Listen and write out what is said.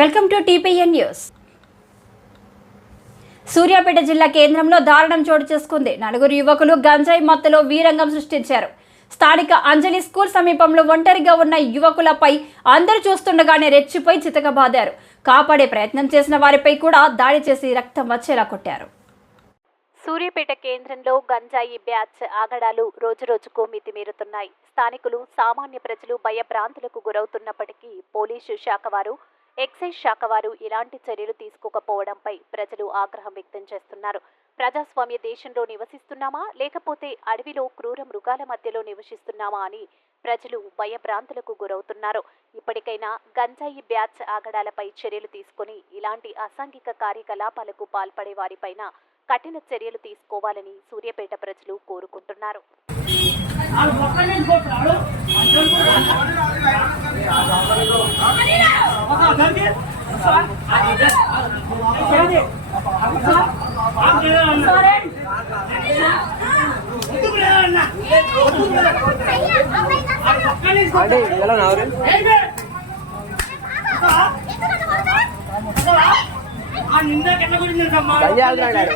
Welcome to TPN news. Suryapet జిల్లా కేంద్రంలో దారుణం చోటు చేసుకుంది. నలుగురు యువకులు గంజాయి మత్తులో వీరంగం సృష్టించారు. స్థానిక అంజలి స్కూల్ సమీపంలో ఒంటరిగా ఉన్న యువకులపై అందరూ చూస్తుండగానే రెచ్చిపోయి చితకబాదారు. కాపాడే ప్రయత్నం చేసిన వారిపై కూడా దాడి చేసి రక్తం వచ్చేలా కొట్టారు. సూర్యాపేట కేంద్రంలో గంజాయి బ్యాచ్ ఆగడాలు రోజురోజుకు మితిమీరుతున్నాయి. స్థానికులు సామాన్య ప్రజలు భయభ్రాంతులకు గురవుతున్నప్పటికీ పోలీసు శాఖ వారు ఎక్సైజ్ శాఖ వారు ఇలాంటి చర్యలు తీసుకోకపోవడంపై ప్రజలు ఆగ్రహం వ్యక్తం చేస్తున్నారు. ప్రజాస్వామ్య దేశంలో నివసిస్తున్నామా? లేకపోతే అడవిలో క్రూర మృగాల మధ్యలో నివసిస్తున్నామా అని ప్రజలు భయభ్రాంతులకు గురవుతున్నారు. ఇప్పటికైనా గంజాయి బ్యాచ్ ఆగడాలపై చర్యలు తీసుకుని ఇలాంటి అసాంఘిక కార్యకలాపాలకు పాల్పడే వారిపైన కఠిన చర్యలు తీసుకోవాలని సూర్యాపేట ప్రజలు కోరుకుంటున్నారు. నిన్న కింద కొట్టిందంటమ్మా గంజా ఆగుతున్నాడు